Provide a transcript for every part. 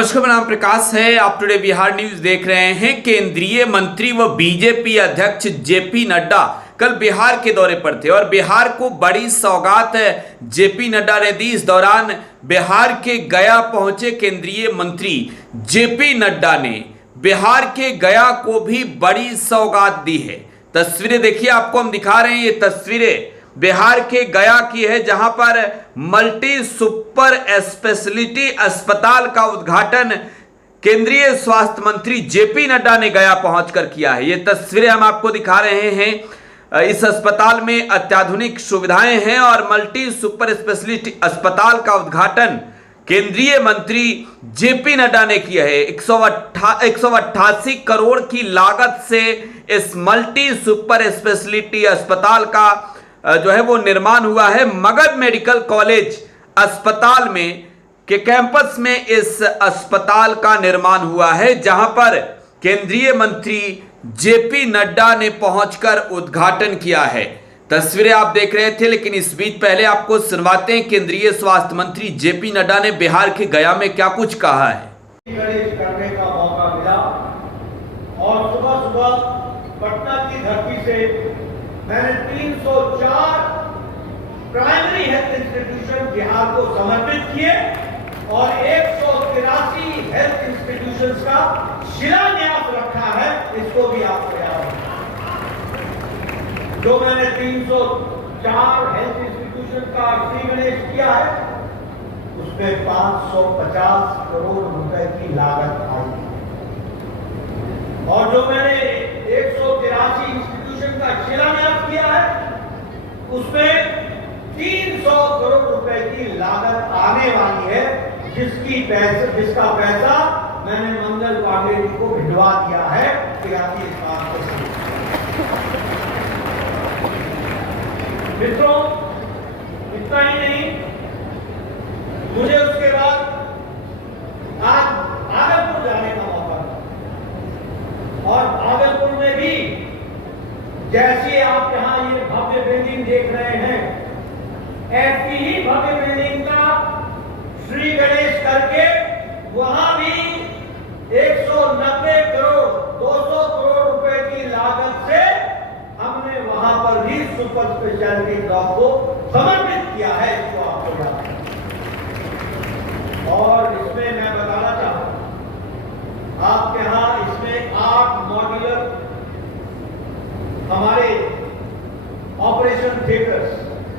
नमस्कार, मेरा नाम प्रकाश है। आप टुडे बिहार न्यूज देख रहे हैं। केंद्रीय मंत्री व बीजेपी अध्यक्ष जेपी नड्डा कल बिहार के दौरे पर थे और बिहार को बड़ी सौगात जेपी नड्डा ने दी। इस दौरान बिहार के गया पहुंचे केंद्रीय मंत्री जेपी नड्डा ने बिहार के गया को भी बड़ी सौगात दी है। तस्वीरें देखिए, आपको हम दिखा रहे हैं। ये तस्वीरें बिहार के गया की है, जहां पर मल्टी सुपर स्पेशलिटी अस्पताल का उद्घाटन केंद्रीय स्वास्थ्य मंत्री जेपी नड्डा ने गया पहुंचकर किया है। ये तस्वीरें हम आपको दिखा रहे हैं। इस अस्पताल में अत्याधुनिक सुविधाएं हैं और मल्टी सुपर स्पेशलिटी अस्पताल का उद्घाटन केंद्रीय मंत्री जेपी नड्डा ने किया है। 188 करोड़ की लागत से इस मल्टी सुपर स्पेशलिटी अस्पताल का जो है वो निर्माण हुआ है। मगध मेडिकल कॉलेज अस्पताल में के कैंपस में इस अस्पताल का निर्माण हुआ है, जहां पर केंद्रीय मंत्री जेपी नड्डा ने पहुंचकर उद्घाटन किया है। तस्वीरें आप देख रहे थे, लेकिन इस बीच पहले आपको सुनवाते हैं केंद्रीय स्वास्थ्य मंत्री जेपी नड्डा ने बिहार के गया में क्या कुछ कहा है। करने का मौका मिला और सुबह सुबह पटना की धरती से मैंने 304 प्राइमरी हेल्थ इंस्टीट्यूशन बिहार को समर्पित किए और 183 हेल्थ इंस्टीट्यूशंस का शिलान्यास रखा है। इसको भी आपको याद रखना। जो मैंने 304 हेल्थ इंस्टीट्यूशन का श्री गणेश किया है, उसमें 550 करोड़ रुपए की लागत आई और जो मैंने 183 इंस्टीट्यूशन का शिलान्यास किया है, उसमें 300 करोड़ रुपए की लागत आने वाली है, जिसका पैसा मैंने मंगल पांडे जी को भिजवा दिया है कि आप इस बात को समझें। मित्रों, इतना ही नहीं, मुझे उसके बाद आज भागलपुर जाने का मौका मिला और भागलपुर में भी जैसे आप यहां ये भव्य बिल्डिंग देख रहे हैं, ऐसी ही भव्य बिल्डिंग का श्री गणेश करके वहां भी 190 करोड़ 200 करोड़ रुपए की लागत से हमने वहां पर भी सुपर स्पेशलिटी ब्लॉक को समर्पित किया है। इसको आपको याद है। और इसमें मैं बताना चाहूंगा, आपके यहां इसमें 8 मॉड्यूलर हमारे operation theatres,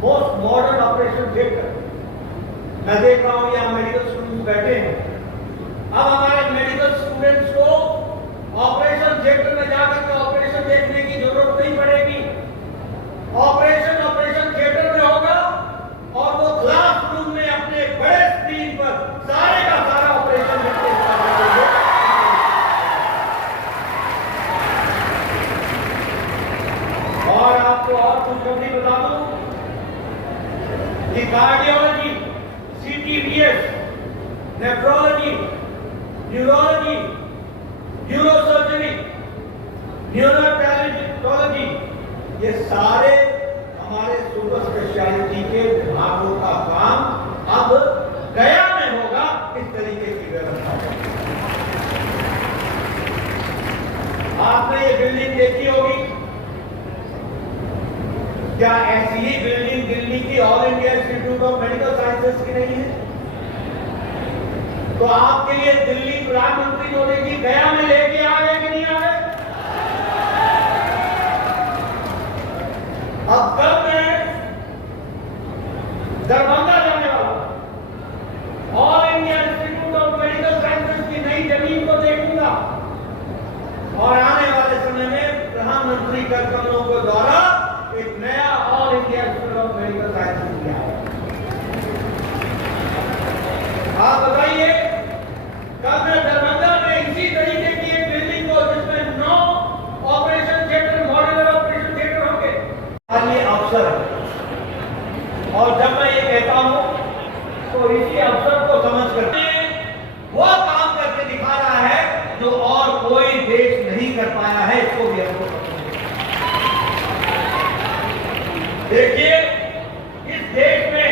most modern operation theatre, मैं देख रहा हूं यहां मेडिकल स्टूडेंट्स बैठे हैं। अब हमारे मेडिकल स्टूडेंट्स को ऑपरेशन थिएटर में जाकर के ऑपरेशन देखने की जरूरत नहीं पड़ेगी। ऑपरेशन थिएटर में होगा और वो क्लासरूम में अपने बड़े स्क्रीन पर सारे का सारा ऑपरेशन देखते हैं। और आपको और कुछ भी बता दूं कि cardiology, CTVS, nephrology, neurology, neurosurgery, neuropathology, ये सारे हमारे सुपर स्पेशलिटी के विभागों का काम अब गया में होगा। इस तरीके की व्यवस्था आपने ये बिल्डिंग देखी होगी। क्या ऐसी ही बिल्डिंग दिल्ली की all India institute of medical sciences की नहीं है? तो आपके लिए दिल्ली प्रधानमंत्री मोदी जी गया में लेके आ गए कि नहीं आ गए? अब कल मैं दरभंगा जाने वाला all India institute of medical sciences की नई जमीन को देखूंगा और आने वाले समय में प्रधानमंत्री कर कमलों के द्वारा एक नया all India institute of medical sciences किया है। आप बताइए, कल मैं दरभंगा में इसी तरीके की एक बिल्डिंग को, जिसमें 9 operation theatre, modular operation theatre होंगे, ये अवसर है। और जब मैं ये कहता हूं तो इसी अवसर को समझ कर वो काम करके दिखा रहा है जो और कोई देश नहीं कर पाया है। इसको भी हमको देखिए, इस देश में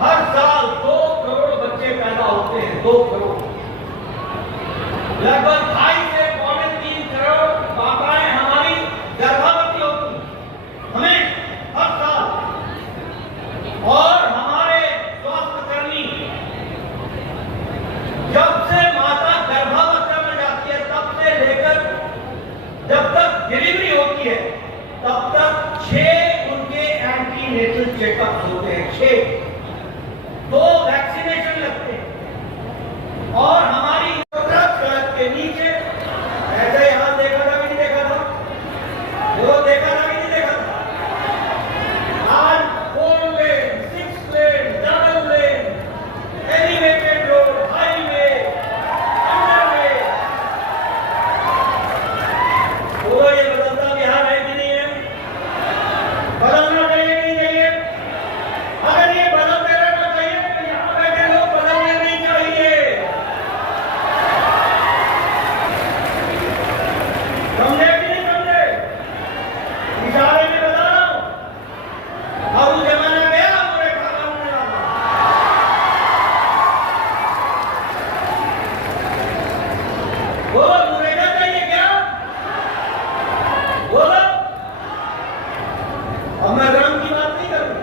हर साल 2 करोड़ बच्चे पैदा होते हैं। 2 करोड़ लगभग 2.5 से 3 करोड़ माताएं हमारी गर्भवती होती हैं हमें हर साल, और हमारे स्वास्थ्यकर्मी जब से माता गर्भावस्था में जाती है तब से लेकर जब तक डिलीवरी होती है तब तक 6 उनके एंटीनेटल चेकअप होते हैं, 6 2 वैक्सीनेशन लगते हैं। और हमारी सड़क के नीचे ऐसे यहां देखा था कि नहीं देखा था, वो देखा था कि नहीं देखा था, आज 4 lane 6 lane double lane elevated road highway underway, तो ये बदलता बिहार है कि नहीं है? बदलना चाहिए कि नहीं चाहिए? अगर ये बदलते रहना चाहिए तो यहाँ बैठे लोग बदलने नहीं चाहिए। समझे कि नहीं समझे? इशारे में बता रहा हूं। अब वो जमाना गया, मुझे खाना होने वाला। बोलो मुरेगा चाहिए क्या? बोलो। अब मैं रंग की बात नहीं करूं,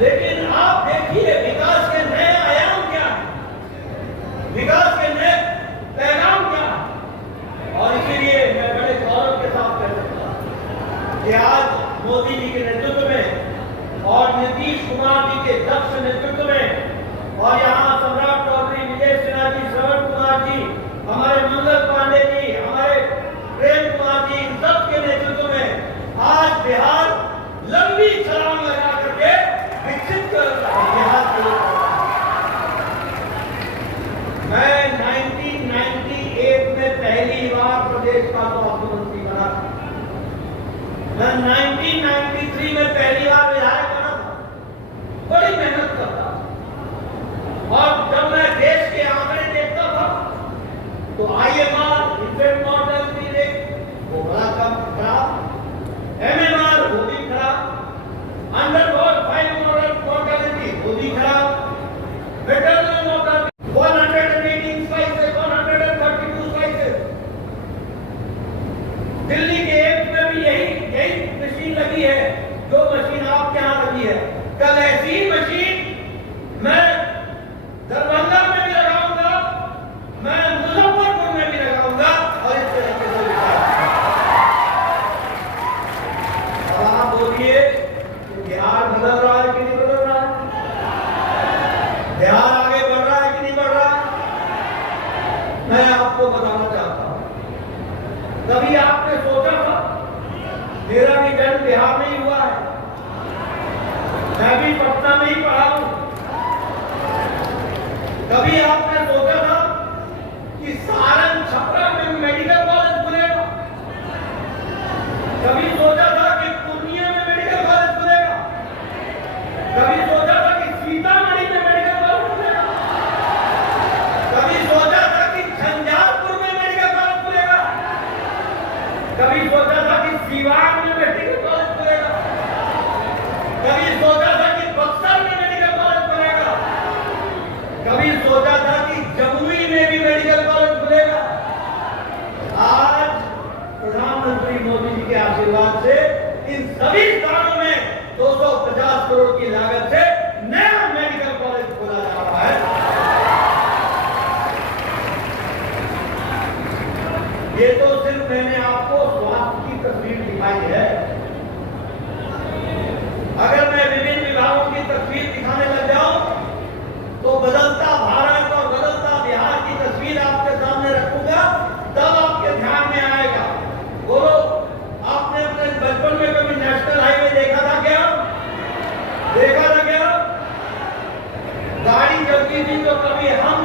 लेकिन आप देखिए विकास के नए आयाम क्या है, विकास के नए पैगाम क्या है। और इसीलिए मैं बड़े गौरव के साथ कह सकता हूं कि आज मोदी जी के नेतृत्व में और नीतीश कुमार जी के दक्ष नेतृत्व में, और यहाँ सम्राट चौधरी, विजय सिन्हा जी, श्रवण कुमार जी, हमारे मंगल पांडे जी, हमारे प्रेम कुमार जी, इन सब के नेतृत्व में आज बिहार लंबी छलांग लगा करके विकसित कर बिहार को। मैं 1998 में पहली बार प्रदेश का मुख्यमंत्री बना था। मैं 1993 में पहली बार विधायक बना था। बड़ी मेहनत करता था, और जब मैं देश के आंकड़े देखता था तो IMR इन्फेंट मॉर्टेलिटी रेट वो बड़ा कम खराब, MMR वो भी खराब, अंडरवर्ड 5 मॉर्टेलिटी वो भी खराब, veterinary mortality 118 spices 132 spices. Delhi के एम्स में भी यही मशीन लगी है जो मशीन आपके यहाँ लगी है। कल ऐसी मशीन मैं दरभंगा में भी लगाऊंगा, मैं मुजफ्फरपुर में भी लगाऊंगा, और इस तरीके से अब आप बोलिए बिहार बदल रहा है कि नहीं बदल रहा है? बिहार आगे बढ़ रहा है कि नहीं बढ़ रहा है? मैं आपको बताना चाहता हूं, कभी आपने सोचा था, मेरा भी जन्म बिहार में ही हुआ है, मैं भी पटना में ही पढ़ा हूं, कभी आपने सोचा था कि सारण छपरा में मेडिकल कॉलेज खुलेगा? कभी सोचा था कि पूर्णिया में मेडिकल कॉलेज खुलेगा? कभी सोचा था कि सीतामढ़ी में मेडिकल कॉलेज खुलेगा? कभी सोचा था कि झंझारपुर में मेडिकल कॉलेज खुलेगा? कभी सोचा था कि सीवान में मेडिकल कॉलेज खुलेगा? कभी सोचा था कि बक्सर में मेडिकल कॉलेज खुलेगा? कभी सोचा था कि जमुई में भी मेडिकल कॉलेज खुलेगा? आज प्रधानमंत्री मोदी जी के आशीर्वाद से इन सभी स्थानों में 250 करोड़ की लागत से नया मेडिकल कॉलेज खोला जा रहा है। ये तो सिर्फ मैंने आपको स्वास्थ्य की तस्वीर दिखाई है। अगर मैं विभिन्न विभागों की तस्वीर दिखाने लग जाऊं तो बदलता भारत और बदलता बिहार की तस्वीर आपके सामने रखूंगा, तब आपके ध्यान में आएगा। बोलो, आपने अपने बचपन में कभी नेशनल हाईवे देखा था क्या? देखा था क्या? गाड़ी चलती थी तो कभी हम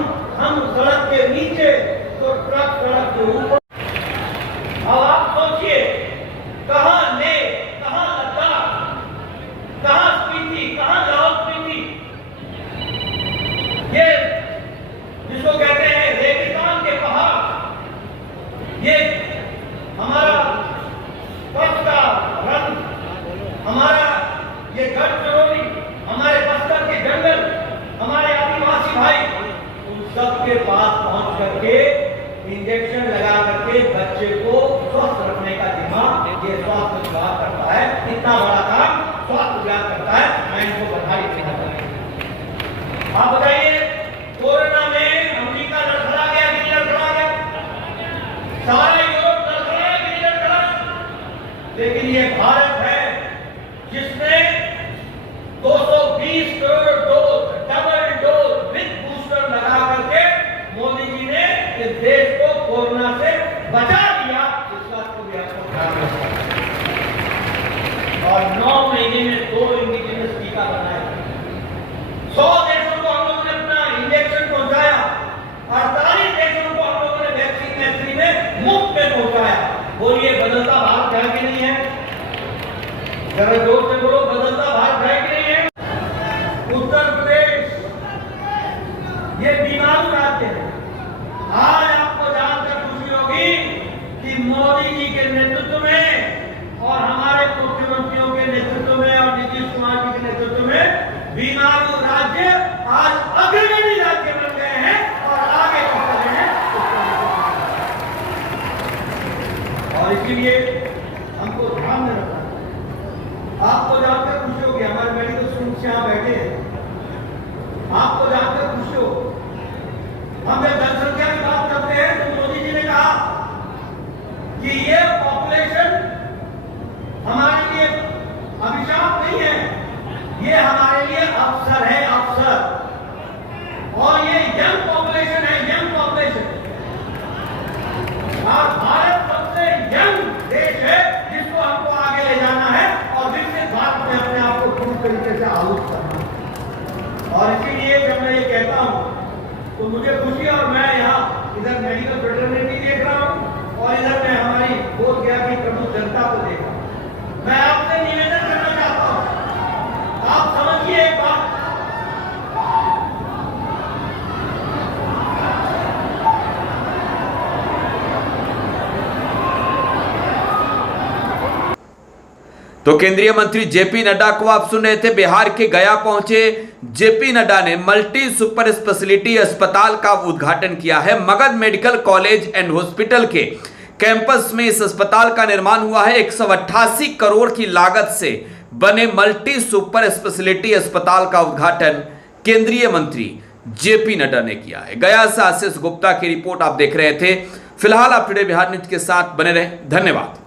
सड़क के नीचे तो ट्रक सड़क के ऊपर। अब आप सोचिए, कहां ले, कहां लद्दाख, कहां स्पीति, कहां लाहौल स्पीति, ये जिसको कहते हैं रेगिस्तान के पहाड़, ये हमारा पथ का रंग, हमारा ये गढ़चिरौली, हमारे बस्तर के जंगल, हमारे आदिवासी भाई, उन सब के पास पहुंच करके इंजेक्शन लगा करके बच्चे को स्वस्थ रखने का दिमाग ये स्वास्थ्य विभाग करता है। इतना बड़ा काम स्वास्थ्य विभाग करता है, मैं इनको बधाई देना चाहता हूं। आप बताइए, कोरोना में अमेरिका लड़खड़ा गया कि नहीं लड़खड़ा गया? सारा यूरोप लड़खड़ा गया कि नहीं लड़खड़ा? लेकिन ये भारत है जिसने 220 crore dose, double dose with booster लगा करके मोदी जी ने इस देश को कोरोना से बचा दिया। इस बात को भी आपको ध्यान रखना है। और 9 महीने में 2 इंडिजिनस टीका बनाया। 100 देशों को हम लोगों ने अपना इंजेक्शन पहुंचाया। 48 देशों को हम लोगों ने वैक्सीन में मुफ्त में पहुंचाया। बोलिए, बदलता भारत है कि नहीं है? जरा जोर से बोलो, बदलता भारत है कि नहीं है? उत्तर प्रदेश ये बीमारू राज्य है। आज आपको जानकर खुशी होगी कि मोदी जी के नेतृत्व में और हमारे मुख्यमंत्रियों के नेतृत्व में और नीतीश कुमार जी के नेतृत्व में बीमारू राज्य आज अग्रणी राज्य बन गए हैं और आगे बढ़ रहे हैं। और इसीलिए हमको ध्यान में रखना। आपको जानकर खुशी होगी, हमारे मेडिकल स्टूडेंट्स यहाँ बैठे हैं, आपको जानकर खुशी हो, हम जब जनसंख्या की बात करते हैं तो मोदी जी ने कहा कि ये पॉपुलेशन हमारे लिए अभिशाप नहीं है, ये हमारे लिए अवसर है, अवसर। और ये यंग पॉपुलेशन है, यंग पॉपुलेशन। और भारत सबसे यंग देश है जिसको हमको आगे ले जाना है और विकसित भारत में अपने आप को पूरी तरीके से आहुत करना। और इसीलिए जब मैं ये कहता हूं तो मुझे खुशी, और मैं यहाँ इधर मेडिकल फ्रेटर्निटी देख रहा हूँ और इधर मैं हमारी बोध गया की प्रमुख जनता को देख रहा हूँ। मैं आपसे निवेदन करना चाहता हूँ, आप समझिए एक बात, तो केंद्रीय मंत्री जेपी नड्डा को आप सुन रहे थे। बिहार के गया पहुंचे जेपी नड्डा ने मल्टी सुपर स्पेशलिटी अस्पताल का उद्घाटन किया है। Magadh medical college and hospital के कैंपस में इस अस्पताल का निर्माण हुआ है। 188 करोड़ की लागत से बने मल्टी सुपर स्पेशलिटी अस्पताल का उद्घाटन केंद्रीय मंत्री जेपी नड्डा ने किया है। गया से आशीष गुप्ता की रिपोर्ट आप देख रहे थे। फिलहाल आप टुडे बिहार न्यूज के साथ बने रहे। धन्यवाद।